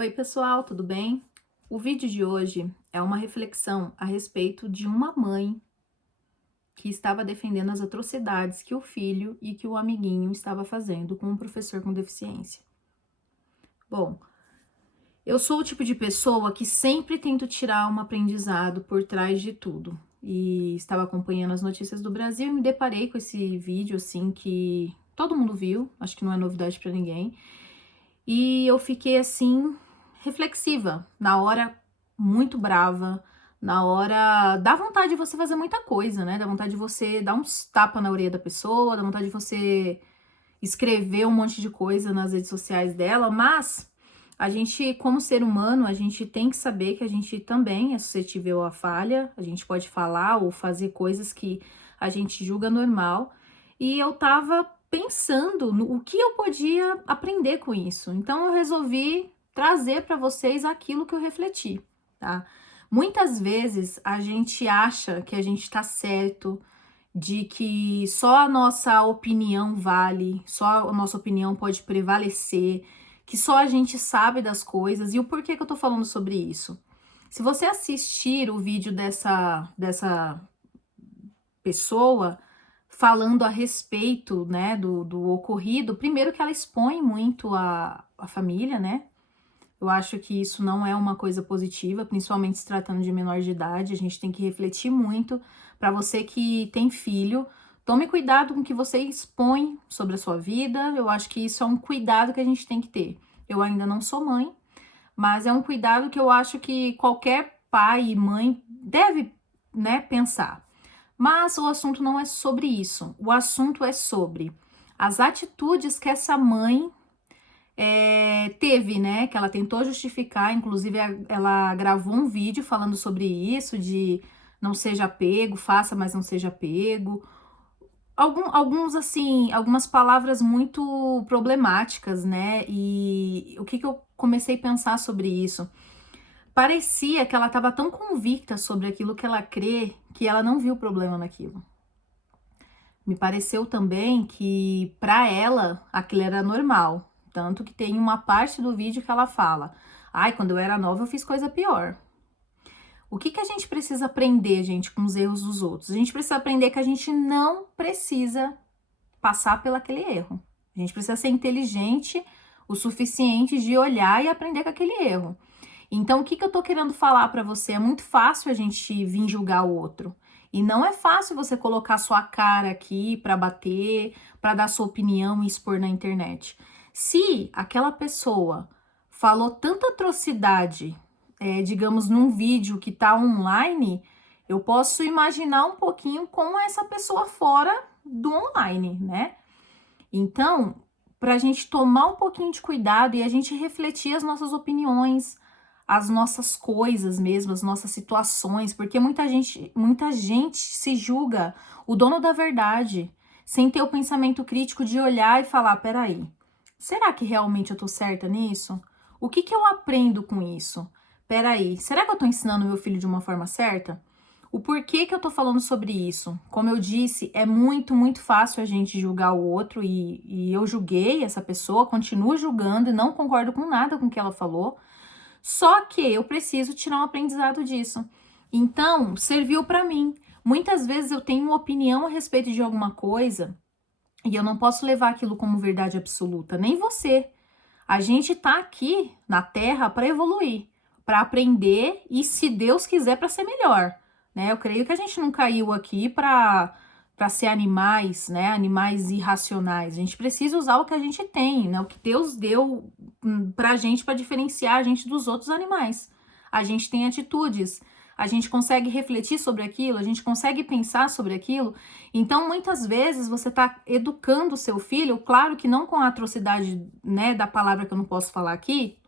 Oi, pessoal, tudo bem? O vídeo de hoje é uma reflexão a respeito de uma mãe que estava defendendo as atrocidades que o filho e que o amiguinho estava fazendo com um professor com deficiência. Bom, eu sou o tipo de pessoa que sempre tento tirar um aprendizado por trás de tudo. E estava acompanhando as notícias do Brasil e me deparei com esse vídeo assim que todo mundo viu, acho que não é novidade para ninguém. E eu fiquei assim, reflexiva, na hora muito brava, na hora dá vontade de você fazer muita coisa, né? Dá vontade de você dar uns tapa na orelha da pessoa, dá vontade de você escrever um monte de coisa nas redes sociais dela, mas a gente, como ser humano, a gente tem que saber que a gente também é suscetível à falha, a gente pode falar ou fazer coisas que a gente julga normal. E eu tava pensando no o que eu podia aprender com isso. Então eu resolvi trazer para vocês aquilo que eu refleti, tá? Muitas vezes a gente acha que a gente tá certo, de que só a nossa opinião vale, só a nossa opinião pode prevalecer, que só a gente sabe das coisas. E o porquê que eu tô falando sobre isso? Se você assistir o vídeo dessa pessoa falando a respeito, né, do ocorrido, primeiro que ela expõe muito a família, né? Eu acho que isso não é uma coisa positiva, principalmente se tratando de menor de idade. A gente tem que refletir muito. Para você que tem filho, tome cuidado com o que você expõe sobre a sua vida. Eu acho que isso é um cuidado que a gente tem que ter. Eu ainda não sou mãe, mas é um cuidado que eu acho que qualquer pai e mãe deve, né, pensar. Mas o assunto não é sobre isso. O assunto é sobre as atitudes que essa mãe teve, né? Que ela tentou justificar, inclusive ela gravou um vídeo falando sobre isso, de não seja pego, faça, mas não seja pego. Alguns, assim, algumas palavras muito problemáticas, né? E o que eu comecei a pensar sobre isso? Parecia que ela estava tão convicta sobre aquilo que ela crê que ela não viu problema naquilo. Me pareceu também que para ela aquilo era normal, tanto que tem uma parte do vídeo que ela fala: "Ai, quando eu era nova eu fiz coisa pior". O que que a gente precisa aprender, gente, com os erros dos outros? A gente precisa aprender que a gente não precisa passar pelo aquele erro. A gente precisa ser inteligente o suficiente de olhar e aprender com aquele erro. Então, o que que eu tô querendo falar para você? É muito fácil a gente vir julgar o outro. E não é fácil você colocar sua cara aqui para bater, para dar sua opinião e expor na internet. Se aquela pessoa falou tanta atrocidade, digamos, num vídeo que tá online, eu posso imaginar um pouquinho como é essa pessoa fora do online, né? Então, para a gente tomar um pouquinho de cuidado e a gente refletir as nossas opiniões, as nossas coisas mesmo, as nossas situações, porque muita gente se julga o dono da verdade, sem ter o pensamento crítico de olhar e falar, peraí, será que realmente eu tô certa nisso? O que que eu aprendo com isso? Peraí, será que eu tô ensinando meu filho de uma forma certa? O porquê que eu tô falando sobre isso? Como eu disse, é muito fácil a gente julgar o outro e eu julguei essa pessoa, continuo julgando e não concordo com nada com o que ela falou. Só que eu preciso tirar um aprendizado disso. Então, serviu para mim. Muitas vezes eu tenho uma opinião a respeito de alguma coisa e eu não posso levar aquilo como verdade absoluta, nem você. A gente tá aqui na Terra para evoluir, para aprender e, se Deus quiser, para ser melhor, né? Eu creio que a gente não caiu aqui para ser animais, né? Animais irracionais. A gente precisa usar o que a gente tem, né? O que Deus deu pra gente para diferenciar a gente dos outros animais. A gente tem atitudes, a gente consegue refletir sobre aquilo, a gente consegue pensar sobre aquilo. Então, muitas vezes você está educando o seu filho, claro que não com a atrocidade, né, da palavra que eu não posso falar aqui,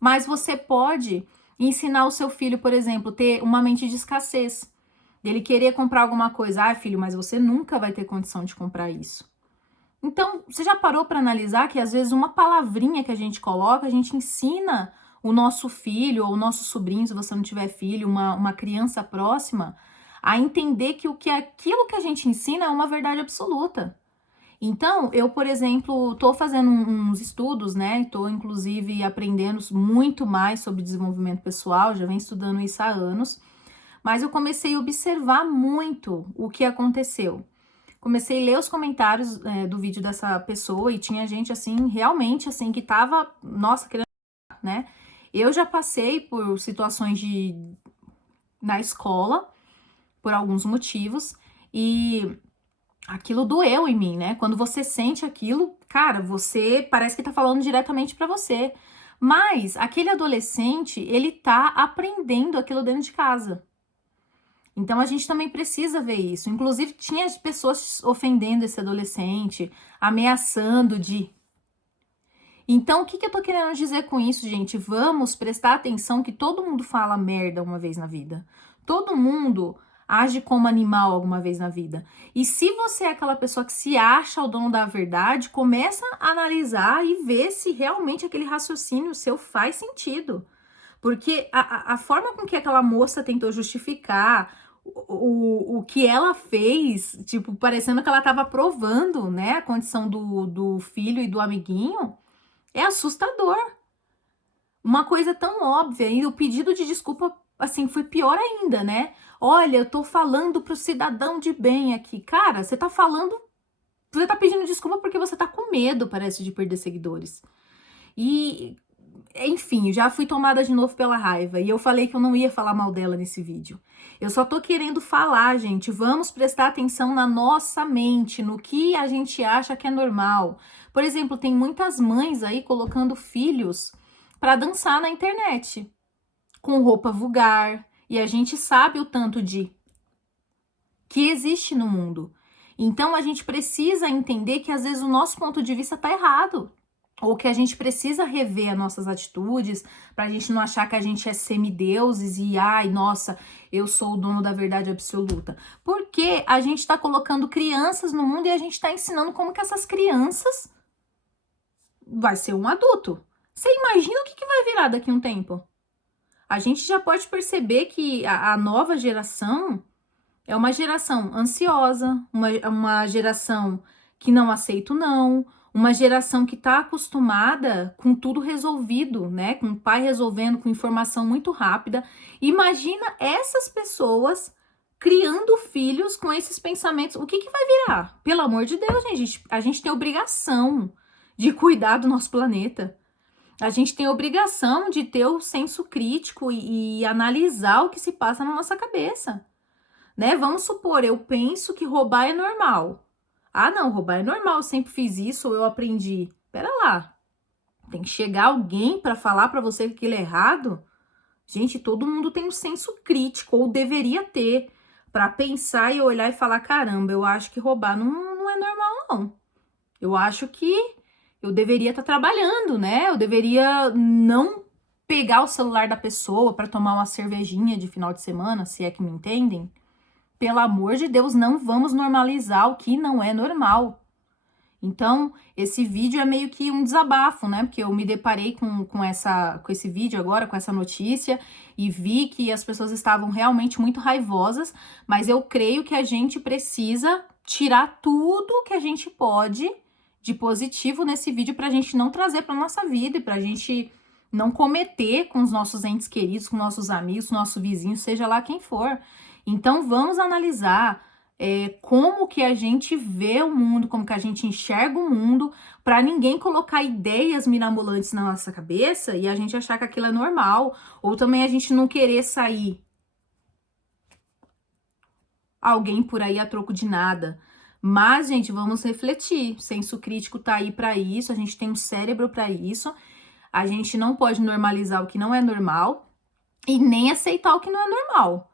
mas você pode ensinar o seu filho, por exemplo, ter uma mente de escassez. Dele querer comprar alguma coisa, ah, filho, mas você nunca vai ter condição de comprar isso. Então, você já parou para analisar que às vezes uma palavrinha que a gente coloca, a gente ensina o nosso filho ou o nosso sobrinho, se você não tiver filho, uma criança próxima, a entender que aquilo que a gente ensina é uma verdade absoluta. Então, eu, por exemplo, tô fazendo uns estudos, né? Tô, inclusive, aprendendo muito mais sobre desenvolvimento pessoal, já venho estudando isso há anos, mas eu comecei a observar muito o que aconteceu. Comecei a ler os comentários do vídeo dessa pessoa e tinha gente, assim, realmente, assim, que tava, nossa, querendo, né? Eu já passei por situações na escola, por alguns motivos, e aquilo doeu em mim, né? Quando você sente aquilo, cara, você parece que tá falando diretamente pra você. Mas aquele adolescente, ele tá aprendendo aquilo dentro de casa. Então a gente também precisa ver isso. Inclusive, tinha pessoas ofendendo esse adolescente, ameaçando de. Então, o que eu tô querendo dizer com isso, gente? Vamos prestar atenção que todo mundo fala merda uma vez na vida. Todo mundo age como animal alguma vez na vida. E se você é aquela pessoa que se acha o dono da verdade, começa a analisar e ver se realmente aquele raciocínio seu faz sentido. Porque a forma com que aquela moça tentou justificar o que ela fez, tipo, parecendo que ela estava provando, né, a condição do filho e do amiguinho, é assustador. Uma coisa tão óbvia, e o pedido de desculpa, assim, foi pior ainda, né? Olha, eu tô falando pro cidadão de bem aqui. Cara, você tá falando, você tá pedindo desculpa porque você tá com medo, parece, de perder seguidores. E, enfim, já fui tomada de novo pela raiva. E eu falei que eu não ia falar mal dela nesse vídeo. Eu só tô querendo falar, gente. Vamos prestar atenção na nossa mente, no que a gente acha que é normal. Por exemplo, tem muitas mães aí colocando filhos para dançar na internet, com roupa vulgar. E a gente sabe o tanto de que existe no mundo. Então a gente precisa entender que às vezes o nosso ponto de vista tá errado. Ou que a gente precisa rever as nossas atitudes para a gente não achar que a gente é semideuses e, ai, nossa, eu sou o dono da verdade absoluta. Porque a gente está colocando crianças no mundo e a gente está ensinando como que essas crianças vai ser um adulto. Você imagina o que vai virar daqui a um tempo? A gente já pode perceber que a nova geração é uma geração ansiosa, uma geração que não aceita o não, uma geração que está acostumada com tudo resolvido, né? Com o pai resolvendo com informação muito rápida. Imagina essas pessoas criando filhos com esses pensamentos. O que vai virar? Pelo amor de Deus, gente, a gente tem obrigação de cuidar do nosso planeta. A gente tem obrigação de ter o senso crítico e analisar o que se passa na nossa cabeça. Né? Vamos supor, eu penso que roubar é normal. Ah, não, roubar é normal, eu sempre fiz isso, ou eu aprendi. Pera lá, tem que chegar alguém para falar para você que aquilo é errado? Gente, todo mundo tem um senso crítico, ou deveria ter, para pensar e olhar e falar, caramba, eu acho que roubar não é normal, não. Eu acho que eu deveria estar trabalhando, né? Eu deveria não pegar o celular da pessoa para tomar uma cervejinha de final de semana, se é que me entendem. Pelo amor de Deus, não vamos normalizar o que não é normal. Então, esse vídeo é meio que um desabafo, né? Porque eu me deparei com esse vídeo agora, com essa notícia, e vi que as pessoas estavam realmente muito raivosas, mas eu creio que a gente precisa tirar tudo que a gente pode de positivo nesse vídeo para a gente não trazer para nossa vida e para a gente não cometer com os nossos entes queridos, com nossos amigos, com nosso vizinho, seja lá quem for. Então, vamos analisar como que a gente vê o mundo, como que a gente enxerga o mundo, para ninguém colocar ideias mirabolantes na nossa cabeça e a gente achar que aquilo é normal, ou também a gente não querer sair alguém por aí a troco de nada. Mas, gente, vamos refletir. O senso crítico tá aí para isso, a gente tem um cérebro para isso. A gente não pode normalizar o que não é normal e nem aceitar o que não é normal.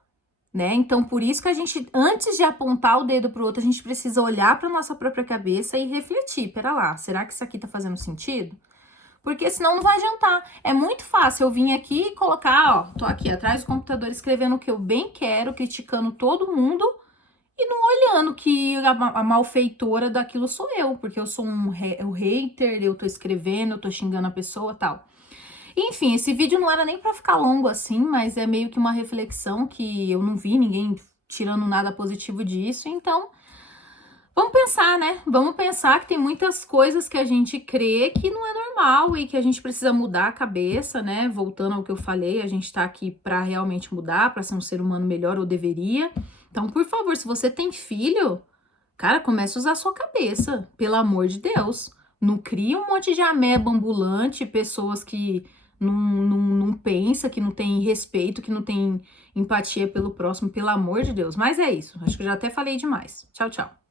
Né? Então, por isso que a gente, antes de apontar o dedo pro outro, a gente precisa olhar para nossa própria cabeça e refletir. Pera lá, será que isso aqui tá fazendo sentido? Porque senão não vai adiantar. É muito fácil eu vir aqui e colocar, ó, tô aqui atrás do computador escrevendo o que eu bem quero, criticando todo mundo e não olhando que a malfeitora daquilo sou eu, porque eu sou um hater, eu tô escrevendo, eu tô xingando a pessoa, tal. Enfim, esse vídeo não era nem pra ficar longo assim, mas é meio que uma reflexão que eu não vi ninguém tirando nada positivo disso, então Vamos pensar, né? Vamos pensar que tem muitas coisas que a gente crê que não é normal e que a gente precisa mudar a cabeça, né? Voltando ao que eu falei, a gente tá aqui para realmente mudar, para ser um ser humano melhor, ou deveria. Então, por favor, se você tem filho, cara, comece a usar a sua cabeça, pelo amor de Deus. Não cria um monte de ameba ambulante, pessoas que não pensa, que não tem respeito, que não tem empatia pelo próximo, pelo amor de Deus. Mas é isso, acho que eu já até falei demais. Tchau, tchau.